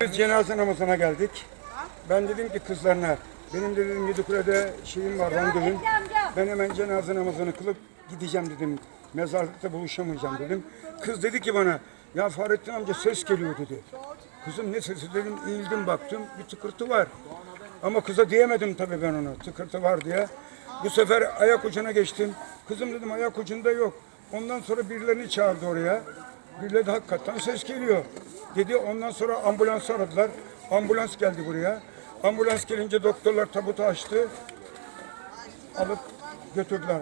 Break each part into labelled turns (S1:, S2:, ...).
S1: Biz cenaze namazına geldik. Ben dedim ki kızlarına, benim dedim Yedikule'de şeyim var, randevum. Ben hemen cenaze namazını kılıp gideceğim dedim. Mezarlıkta buluşamayacağım dedim. Kız dedi ki bana, ya Fahrettin amca ses geliyor dedi. Kızım ne sesi dedim, eğildim baktım, bir tıkırtı var. Ama kıza diyemedim tabii ben ona, tıkırtı var diye. Bu sefer ayak ucuna geçtim. Kızım dedim ayak ucunda yok. Ondan sonra birilerini çağırdı oraya. Birileri de hakikaten ses geliyor. Dedi ondan sonra ambulans aradılar. Ambulans geldi buraya. Ambulans gelince doktorlar tabutu açtı. Alıp götürdüler.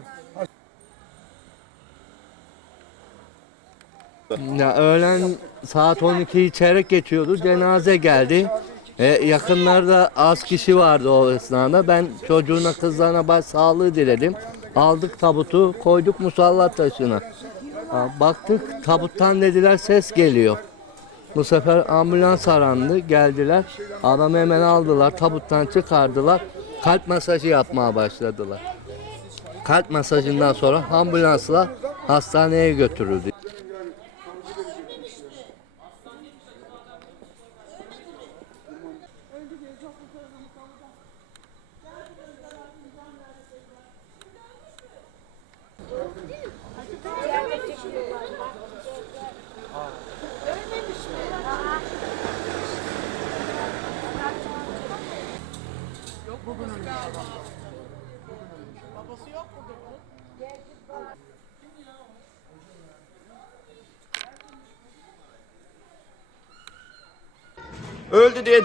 S2: Ya öğlen saat 12'yi çeyrek geçiyordu. Cenaze geldi. E, yakınlarda az kişi vardı o esnada. Ben çocuğuna kızlarına baş sağlığı diledim. Aldık tabutu koyduk musallat taşına. Baktık tabuttan dediler ses geliyor. Bu sefer ambulans arandı geldiler. Adamı hemen aldılar tabuttan çıkardılar. Kalp masajı yapmaya başladılar. Kalp masajından sonra ambulansla hastaneye götürüldü.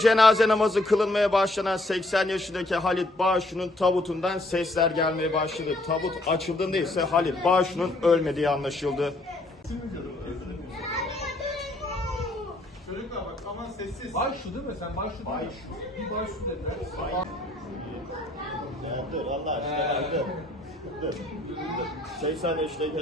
S3: Cenaze namazı kılınmaya başlanan 80 yaşındaki Halit Bağışı'nın tabutundan sesler gelmeye başladı. Tabut açıldığında ise Halit Bağışı'nın ölmediği anlaşıldı.
S4: Sessiz. Başlı değil mi sen? Başlı değil mi? Bir başlı dediler.
S3: Dur Allah aşkına dur. Dur. 80 yaşındaki